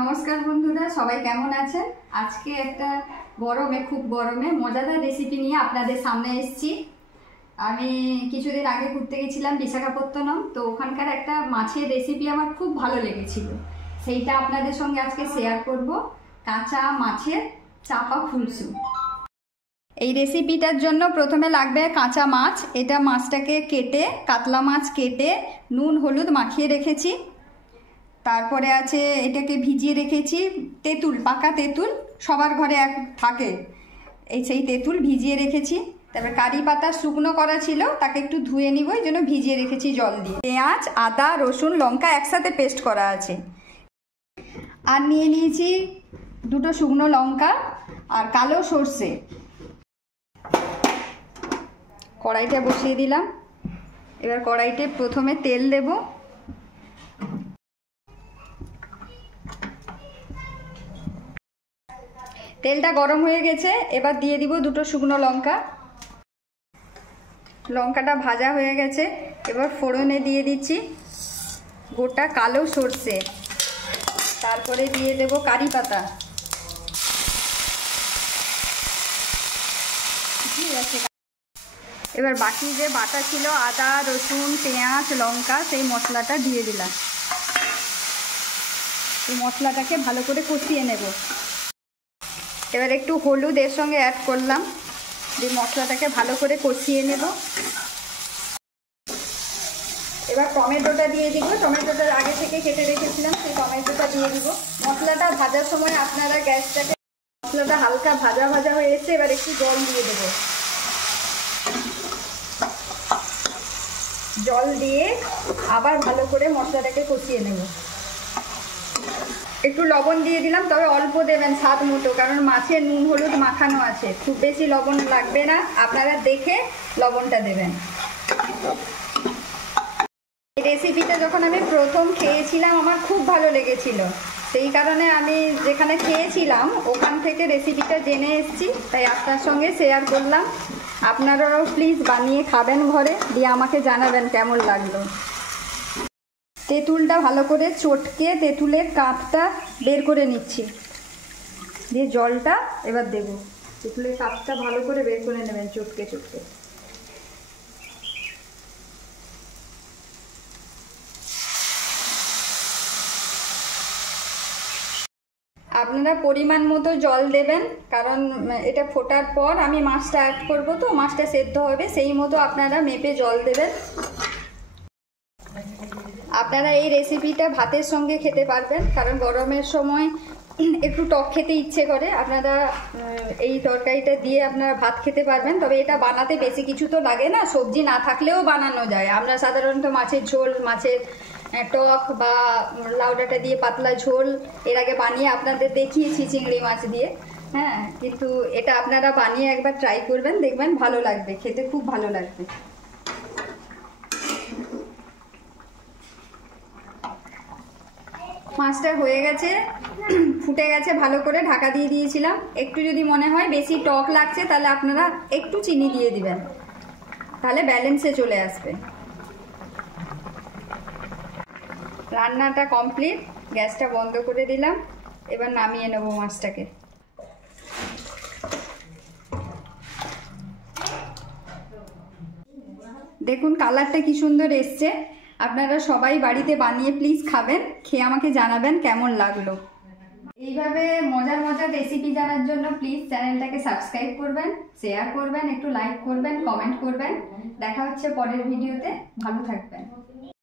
নমস্কার বন্ধুরা, সবাই কেমন আছেন? আজকে একটা গরমে খুব গরমে মজাদার রেসিপি নিয়ে আপনাদের সামনে এসেছি। আমি কিছুদিন আগে ঘুরতে গেছিলাম বিশাখাপত্তনম, তো ওখানকার একটা মাছের রেসিপি আমার খুব ভালো লেগেছিল। সেইটা আপনাদের সঙ্গে আজকে শেয়ার করব। কাঁচা মাছের চাপা ফুলসু। এই রেসিপিটার জন্য প্রথমে লাগবে কাঁচা মাছ। এটা মাছটাকে কেটে, কাতলা মাছ কেটে নুন হলুদ মাখিয়ে রেখেছি। তারপরে আছে এটাকে ভিজিয়ে রেখেছি তেঁতুল, পাকা তেঁতুল সবার ঘরে থাকে, সেই তেঁতুল ভিজিয়ে রেখেছি। তারপরে কারি পাতা শুকনো করা ছিল, তাকে একটু ধুয়ে নিব, এই জন্য ভিজিয়ে রেখেছি জল দিয়ে। পেঁয়াজ, আদা, রসুন, লঙ্কা একসাথে পেস্ট করা আছে। আর নিয়ে নিয়েছি দুটো শুকনো লঙ্কা আর কালো সর্ষে। কড়াইটা বসিয়ে দিলাম। এবার কড়াইতে প্রথমে তেল দেব। তেলটা গরম হয়ে গেছে, এবার দিয়ে দিব দুটো শুকনো লঙ্কা। লঙ্কাটা ভাজা হয়ে গেছে, এবার ফোড়নে দিয়ে দিচ্ছি গোটা কালো সর্ষে। তারপরে দিয়ে দেব কারি পাতা। এবার বাকি যে বাটা ছিল আদা, রসুন, পেঁয়াজ, লঙ্কা, সেই মশলাটা দিয়ে দিলাম। এই মশলাটাকে ভালো করে কষিয়ে নেব। এবার একটু হলুদ এর সঙ্গে অ্যাড করলাম, দিয়ে মশলাটাকে ভালো করে কষিয়ে নেব। এবার টমেটোটা দিয়ে দিব। টমেটোটা আগে থেকে কেটে রেখেছিলাম, সেই টমেটোটা দিয়ে দিব। মশলাটা ভাজার সময় আপনারা গ্যাসটাকে, মশলাটা হালকা ভাজা ভাজা হয়ে এসেছে, এবার একটু জল দিয়ে দেব। জল দিয়ে আবার ভালো করে মশলাটাকে কষিয়ে নেব। একটু লবণ দিয়ে দিলাম, তবে অল্প দেবেন, স্বাদ মতো, কারণ মাছে নুন হলুদ মাখানো আছে, খুব বেশি লবণ লাগবে না, আপনারা দেখে লবণটা দেবেন। এই রেসিপিটা যখন আমি প্রথম খেয়েছিলাম আমার খুব ভালো লেগেছিল, সেই কারণে আমি যেখানে খেয়েছিলাম ওখান থেকে রেসিপিটা জেনে এসেছি, তাই আপনার সঙ্গে শেয়ার করলাম। আপনারাও প্লিজ বানিয়ে খাবেন ঘরে, দিয়ে আমাকে জানাবেন কেমন লাগলো। তেঁতুলটা ভালো করে চটকে তেঁতুলের কাঠটা বের করে নিচ্ছি, দিয়ে জলটা এবার দেব। তেঁতুলের কাঠটা ভালো করে বের করে নেবেন চটকে চটকে। আপনারা পরিমাণ মতো জল দেবেন, কারণ এটা ফোটার পর আমি মাছটা অ্যাড করব, তো মাছটা সেদ্ধ হবে, সেই মতো আপনারা মেপে জল দেবেন। আপনারা এই রেসিপিটা ভাতের সঙ্গে খেতে পারবেন, কারণ গরমের সময় একটু টক খেতে ইচ্ছে করে। আপনারা এই তরকারিটা দিয়ে আপনারা ভাত খেতে পারবেন। তবে এটা বানাতে বেশি কিছু তো লাগে না, সবজি না থাকলেও বানানো যায়। আমরা সাধারণত মাছের ঝোল, মাছের টক বা লাউ ডাঁটা দিয়ে পাতলা ঝোল এর আগে বানিয়ে আপনাদের দেখিয়েছি চিংড়ি মাছ দিয়ে। হ্যাঁ, কিন্তু এটা আপনারা বানিয়ে একবার ট্রাই করবেন, দেখবেন ভালো লাগবে, খেতে খুব ভালো লাগবে। মাছটা হয়ে গেছে, ফুটে গেছে ভালো করে, ঢাকা দিয়ে দিয়েছিলাম। একটু যদি মনে হয় বেশি টক লাগছে তাহলে আপনারা একটু চিনি দিয়ে দিবেন, তাহলে ব্যালেন্সে চলে আসবে। রান্নাটা কমপ্লিট, গ্যাসটা বন্ধ করে দিলাম। এবার নামিয়ে নেব মাছটাকে। দেখুন কালারটা কি সুন্দর এসছে। আপনারা সবাই বাড়িতে বানিয়ে প্লিজ খাবেন, খেয়ে আমাকে জানাবেন কেমন লাগলো। এইভাবে মজার মজার রেসিপি জানার জন্য প্লিজ চ্যানেলটাকে সাবস্ক্রাইব করবেন, শেয়ার করবেন, একটু লাইক করবেন, কমেন্ট করবেন। দেখা হচ্ছে পরের ভিডিওতে, ভালো থাকবেন।